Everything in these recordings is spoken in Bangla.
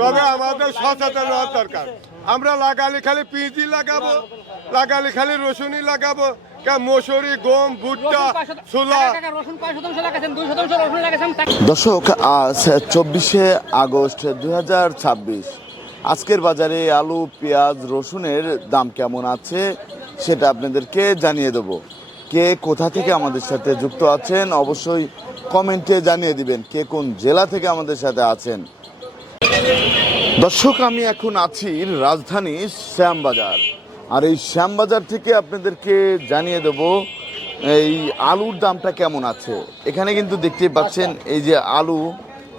তবে আমাদের সচেতন হওয়ার দরকার। আমরা লাগালে খালি পিঁজি লাগাবো, লাগালে খালি রসুনই লাগাবো, মসুরি, গম, ভুট্টা, ছোলা। দর্শক, আজ 24শে আগস্ট 2026। আজকের বাজারে আলু, পেঁয়াজ, রসুনের দাম কেমন আছে সেটা আপনাদেরকে জানিয়ে দেব। কে কোথা থেকে আমাদের সাথে যুক্ত আছেন অবশ্যই কমেন্টে জানিয়ে দিবেন কে কোন জেলা থেকে আমাদের সাথে আছেন। দর্শক, আমি এখন আছি রাজধানী শ্যামবাজার, আর এই শ্যামবাজার থেকে আপনাদেরকে জানিয়ে দেব এই আলুর দামটা কেমন আছে। এখানে কিন্তু দেখতে পাচ্ছেন এই যে আলু,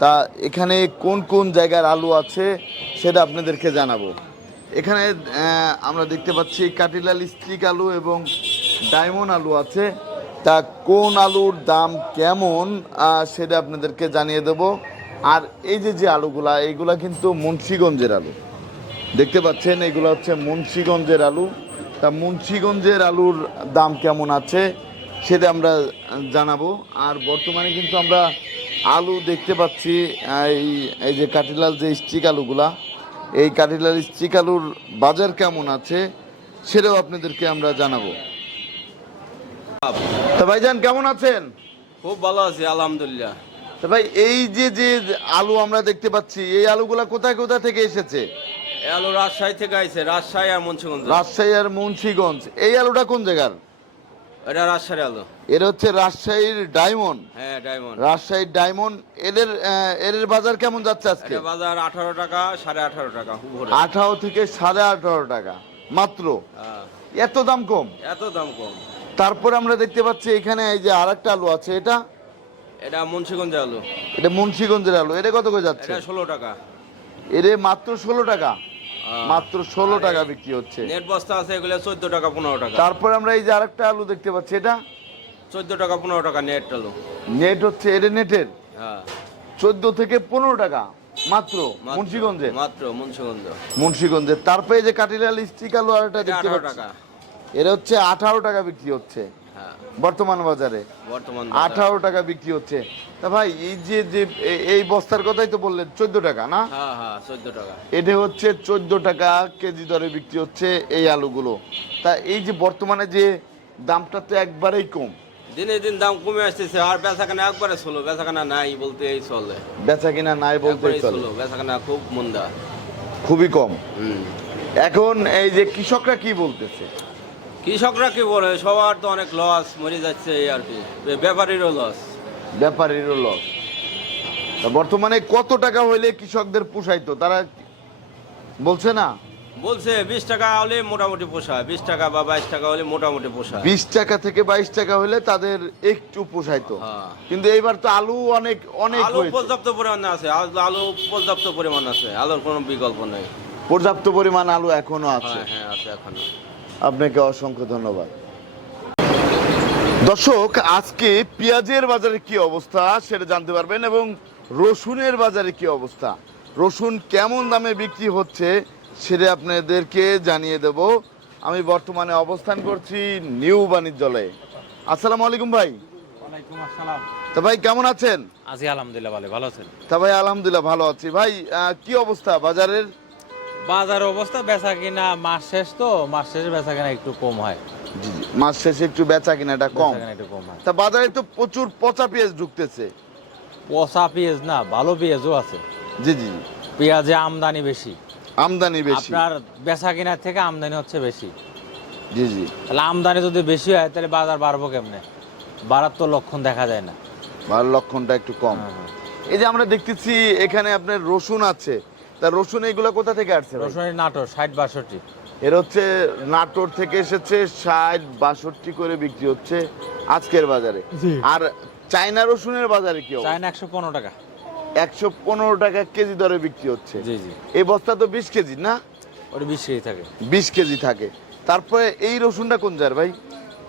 তা এখানে কোন কোন জায়গার আলু আছে সেটা আপনাদেরকে জানাবো। এখানে আমরা দেখতে পাচ্ছি কাটিলাল স্টিক আলু এবং ডায়মন্ড আলু আছে। তা কোন আলুর দাম কেমন সেটা আপনাদেরকে জানিয়ে দেবো। আর এই যে আলুগুলা, এইগুলা কিন্তু মুন্সিগঞ্জের আলু, দেখতে পাচ্ছেন এগুলো হচ্ছে মুন্সিগঞ্জের আলু। তা মুন্সিগঞ্জের আলুর দাম কেমন আছে সেটা আমরা জানাবো। আর বর্তমানে কিন্তু আমরা আলু দেখতে পাচ্ছি এই যে কাটিলাল যে স্টিক আলুগুলা, এই কাটিলাল স্টিক আলুর বাজার কেমন আছে সেটাও আপনাদেরকে আমরা জানাবো। তা ভাইজান কেমন আছেন? খুব ভালো আছি আলহামদুলিল্লাহ। তা ভাই, এই যে আলু আমরা দেখতে পাচ্ছি, এই আলুগুলা কোথায় কোথা থেকে এসেছে? এই আলু রাজশাহী থেকে আইছে, রাজশাহী আর মুন্সিগঞ্জ। রাজশাহী আর মুন্সিগঞ্জ। এই আলুটা কোন জায়গার? এটা রাজশাহীর আলু। এর হচ্ছে রাজশাহীর ডায়মন্ড। হ্যাঁ, ডায়মন্ড। রাজশাহীর ডায়মন্ড। এর বাজার কেমন যাচ্ছে আজকে? এটা বাজার 18 টাকা, 18.5 টাকা উপরে। 18 থেকে 18.5 টাকা মাত্র। এত দাম কম? এত দাম কম। তারপর আমরা দেখতে পাচ্ছি এখানে এই যে আরেকটা আলু আছে, এটা মুন্সিগঞ্জের আলু। এটা মুন্সিগঞ্জের আলু। এটা কত করে যাচ্ছে? এটা 16 টাকা। এর মাত্র 16 টাকা? মাত্র 16 টাকা বিক্রি হচ্ছে। নেট বস্তা আছে, এগুলো 14 টাকা 15 টাকা। তারপর আমরা এই যে আরেকটা আলু দেখতে পাচ্ছি, এটা 14 টাকা 15 টাকা নেট আলু। নেট হচ্ছে, এটা নেটের। হ্যাঁ, 14 থেকে 15 টাকা মাত্র মুন্সিগঞ্জে। মাত্র মুন্সিগঞ্জে। তারপরে যে কাটিলাল স্টিক আলু আরেকটা দেখতে 18 পাচ্ছি, টাকা। এটা হচ্ছে 18 টাকা বিক্রি হচ্ছে। হ্যাঁ, বর্তমান বাজারে 18 টাকা বিক্রি হচ্ছে। তা ভাই, এই যে এই বস্তার কথাই তো বললেন 14 টাকা না? হ্যাঁ হ্যাঁ, 14 টাকা। এটা হচ্ছে 14 টাকা কেজি দরে বিক্রি হচ্ছে এই আলুগুলো। তা এই যে বর্তমানে যে দামটা তো একবারেই কম, দিনে দিন দাম কমে আসতেছে, আর বেচাকেনা একবারে ছিল, বেচাকেনা নাই বলতে এই চলে। বেচা কিনা নাই বলতে চলে, বেচাকেনা খুব মন্দা, খুবই কম। এখন এই যে কৃষকরা কি বলতেছে? কৃষকরা কি বলে, সবার তো অনেক লস, মরে যাচ্ছে এই আর কি, ব্যাপারীরও লস। ব্যাপারীরও লস। তা বর্তমানে কত টাকা হইলে কৃষকদের পোষাইতো তারা বলছে না? বলছে 20 টাকা হলে মোটামুটি পোষায়, 20 টাকা বা 22 টাকা হলে মোটামুটি পোষায়। 20 টাকা থেকে 22 টাকা হলে তাদের একটু পোষাইতো। কিন্তু এইবার তো আলু অনেক আলু পর্যাপ্ত পরিমাণে আছে, আলু পর্যাপ্ত পরিমাণ আছে, আলুর কোনো বিকল্প নেই। পর্যাপ্ত পরিমাণ আলু এখনো আছে? হ্যাঁ, আছে এখনো। আপনাকে অসংখ্য ধন্যবাদ। দর্শক, আজকে পেঁয়াজের বাজারে কি অবস্থা সেটা জানতে পারবেন, এবং রসুনের বাজারে কি অবস্থা, রসুন কেমন দামে বিক্রি হচ্ছে সেটা আপনাদেরকে জানিয়ে দেব। আমি বর্তমানে অবস্থান করছি নিউ বাণিজ্যালয়ে। আসসালামু আলাইকুম ভাই। ওয়ালাইকুম আসসালাম। তা ভাই কেমন আছেন? আছি আলহামদুলিল্লাহ, ভালো আছেন? তা ভাই আলহামদুলিল্লাহ ভালো আছি। ভাই কি অবস্থা বাজারের? বাজার অবস্থা বেচা কিনা, মাস শেষ তো, মাস শেষে বেচা কিনা একটু কম হয়। মাস শেষে একটু বেচা কিনাটা কম। হয়। তা বাজারে তো প্রচুর পচা পেঁয়াজ ঢুকতেছে। পচা পেঁয়াজ না, ভালো পেঁয়াজও আছে। জি জি। পেঁয়াজে আমদানি বেশি। আমদানি বেশি? আপনার বেচা কিনার থেকে আমদানি হচ্ছে বেশি। জি জি। তাহলে আমদানি যদি বেশি হয় তাহলে বাজার বাড়বো কেমনে? বাড়ার তো লক্ষণ দেখা যায় না। বাড়ার লক্ষণটা একটু কম। এই যে আমরা দেখতেছি এখানে আপনার রসুন আছে, তা রসুন এইগুলো কোথা থেকে আসছে? রসুনের নাটোর 60-62। এর হচ্ছে নাটোর থেকে এসেছে, 60-62 করে বিক্রি হচ্ছে আজকের বাজারে। আর চায়না রসুনের বাজারে কি অবস্থা? চায়না 115 টাকা। 115 টাকা কেজি দরে বিক্রি হচ্ছে। জি জি। এই বস্তা তো 20 কেজি না? ওটা 20 কেজি থাকে। 20 কেজি থাকে। তারপরে এই রসুনটা কোন জায়গার ভাই?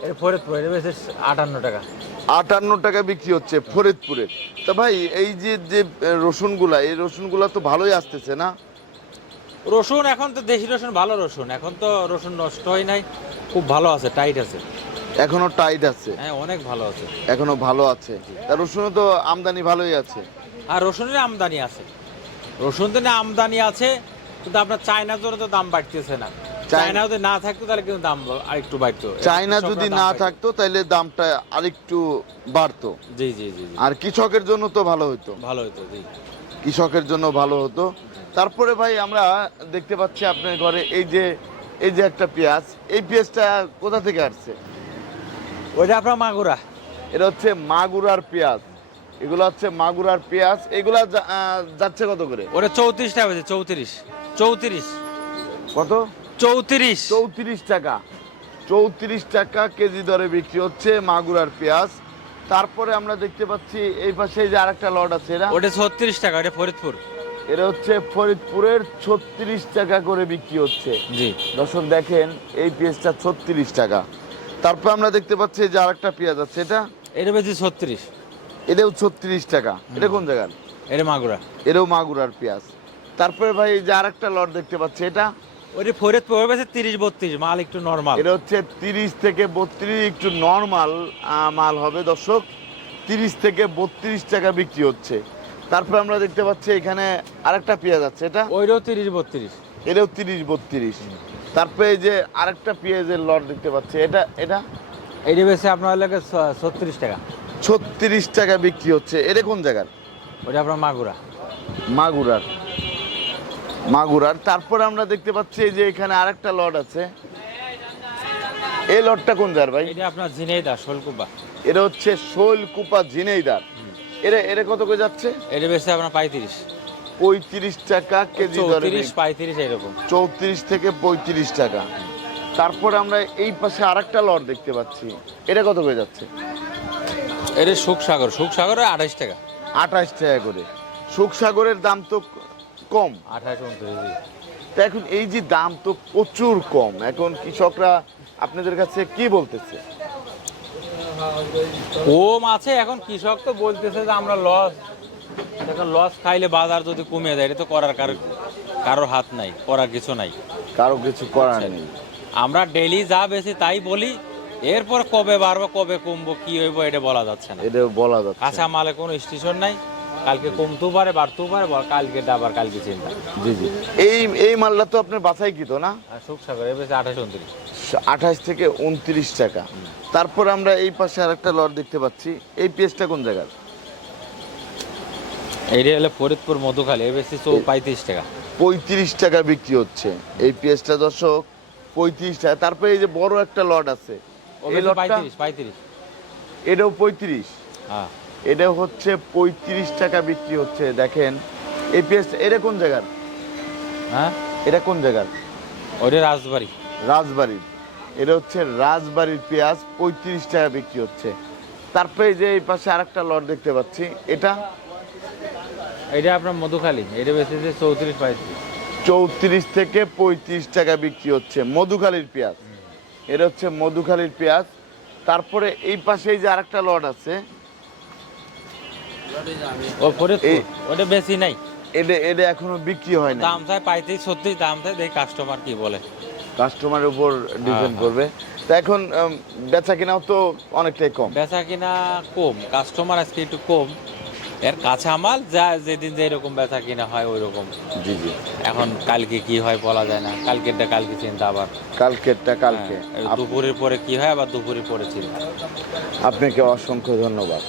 এর ফরিদপুর, এটা বেচে 58 টাকা। 58 টাকা বিক্রি হচ্ছে ফরিদপুরে। তা ভাই, এই যে রসুনগুলা, এই রসুনগুলা তো ভালোই আসতেছে না? রসুন এখন তো দেশি রসুন, ভালো রসুন, এখন তো রসুন নষ্ট হয় নাই, খুব ভালো আছে, টাইট আছে। এখনো টাইট আছে? হ্যাঁ, অনেক ভালো আছে, এখনো ভালো আছে। তা রসুনও তো আমদানি ভালোই আছে। আর রসুনের আমদানি আছে। রসুন তো না আমদানি আছে, কিন্তু আপনার চায়নার জন্য তো দাম বাড়তেছে না। চায়না যদি না থাকতো তাহলে কিন্তু দাম আরেকটু বাড়তো। চায়না যদি না থাকতো তাহলে দামটা আরেকটু বাড়তো। জি জি জি জি, আর কৃষকের জন্য তো ভালো হতো, ভালো হতো। জি, কৃষকের জন্য ভালো হতো। তারপরে ভাই আমরা দেখতে পাচ্ছি আপনার ঘরে এই যে একটা পেঁয়াজ, এই পেঁয়াজটা কোথা থেকে আসছে? ওইটা আপনার মাগুরা। এটা হচ্ছে মাগুরার পেঁয়াজ, এগুলো হচ্ছে মাগুরার পেঁয়াজ। এগুলা যাচ্ছে কত করে? ওটা 34 টাকা হয়েছে, 34 34 কত? 34 34 টাকা। 34 টাকা কেজি দরে বিক্রি হচ্ছে মাগুরার পেঁয়াজ। তারপরে আমরা দেখতে পাচ্ছি এই পাশে যে আরেকটা লট আছে, ওটা 36 টাকা, ওটা ফরিদপুর। এটা হচ্ছে ফরিদপুরের 36 টাকা করে বিক্রি হচ্ছে। জি, দর্শক দেখেন এই পেঁয়াজটা 36 টাকা। তারপর আমরা দেখতে পাচ্ছি যে আরেকটা পেঁয়াজ আছে, এটা বেশি 36, এটাও 36 টাকা। এটা কোন জায়গার? এটা মাগুরা। এটাও মাগুরার পেঁয়াজ। তারপরে ভাই এই যে আরেকটা লট দেখতে পাচ্ছি, ওটা ফরিদপুর বেশি 30-32, মাল একটু নরমাল। এটা হচ্ছে 30 থেকে 32, একটু নরমাল মাল হবে দর্শক। 30 থেকে 32 টাকা বিক্রি হচ্ছে। তারপর আমরা দেখতে পাচ্ছি এখানে আরেকটা পেঁয়াজ আছে, ওইটাও 30-32, এটাও 30-32। তারপরে এই যে আরেকটা পেঁয়াজের লট দেখতে পাচ্ছি, এটা এইটা বেশি আপনার লাগে 36 টাকা। 36 টাকা বিক্রি হচ্ছে। এটা কোন জায়গার? ওটা আপনার মাগুরা। মাগুরার। তারপরে আমরা দেখতে পাচ্ছি এই যে এখানে আরেকটা লট আছে, এই লটটা কোন জায়গার ভাই? এটা আপনার ঝিনাইদহ শোলকুপা। এটা হচ্ছে শোলকুপা ঝিনাইদহ। এটা কত করে যাচ্ছে? এটা বেশি আপনার 35 টাকা কেজি দরে। 34-35 এরকম। 34 থেকে 35 টাকা। তারপরে আমরা এই পাশে আরেকটা লট দেখতে পাচ্ছি, এটা কত করে যাচ্ছে? এটা সুখসাগর 28 টাকা। 28 টাকা করে। সুখসাগরের দাম তো কম, 28-29। তা এখন এই যে দাম তো প্রচুর কম, এখন কৃষকরা আপনাদের কাছে কি বলতেছে? কম আছে, এখন কৃষক তো বলতেছে যে আমরা লস খাইলে বাজার যদি কমে যায়, এটা তো করার কারোর হাত নাই, করার কিছু নাই, কারো কিছু করার নেই। আমরা ডেইলি যা বেশি তাই বলি, এরপর কবে বাড়বো কবে কমবো কি হইব এটা বলা যাচ্ছে না। এটা বলা যাচ্ছে কাঁচা মালে কোনো স্টেশন নাই, কালকে কমতেও পারে বাড়তেও পারে, কালকে ডাবার কালকে চিন্তা। জি জি। এই মালটা তো আপনার বাছাই কি তো না? আর সুখসাগর এ বেশি 28-29। 28 থেকে 29 টাকা। তারপর আমরা এই পাশে আরেকটা লট দেখতে পাচ্ছি, এই পেঁয়াজটা কোন জায়গার? এইটা হলো ফরিদপুর মধুখালী, এ বেশি 35 টাকা। 35 টাকা বিক্রি হচ্ছে এই পেঁয়াজটা দর্শক, 35 টাকা। তারপরে এই যে বড় একটা লট আছে, এই লটটা 35। এটাও 35। হ্যাঁ, এটা হচ্ছে 35 টাকা বিক্রি হচ্ছে। দেখেন এই পেঁয়াজটা, এটা কোন জায়গার? হ্যাঁ, এটা কোন জায়গার? ওইটা রাজবাড়ি। রাজবাড়ির। এটা হচ্ছে রাজবাড়ির পেঁয়াজ, 35 টাকা বিক্রি হচ্ছে। তারপরে এই যে এই পাশে আরেকটা লট দেখতে পাচ্ছি, এটা আপনার মধুখালী, এটা বেশি 34-35। 34 থেকে 35 টাকা বিক্রি হচ্ছে মধুখালীর পেঁয়াজ। এটা হচ্ছে মধুখালীর পেঁয়াজ। তারপরে এই পাশে এই যে আরেকটা লট আছে, ও ফরিদপুর, ওটা বেশি নাই, এটা এখনো বিক্রি হয় না। দাম চাই 35-36 দাম চাই, দেখি কাস্টমার কি বলে, কাস্টমারের উপর ডিপেন্ড করবে। তা এখন বেচা কিনাও তো অনেকটাই কম। বেচা কিনা কম, কাস্টমার আজকে একটু কম। এর কাঁচা মাল যা যেদিন যেরকম বেচা কিনা হয় ওই রকম। জি জি। এখন কালকে কি হয় বলা যায় না, কালকেরটা কালকে চিন্তা, আবার কালকেরটা কালকে। দুপুরের পরে কি হয় আবার দুপুরের পরে চিন্তা। আপনাকে অসংখ্য ধন্যবাদ।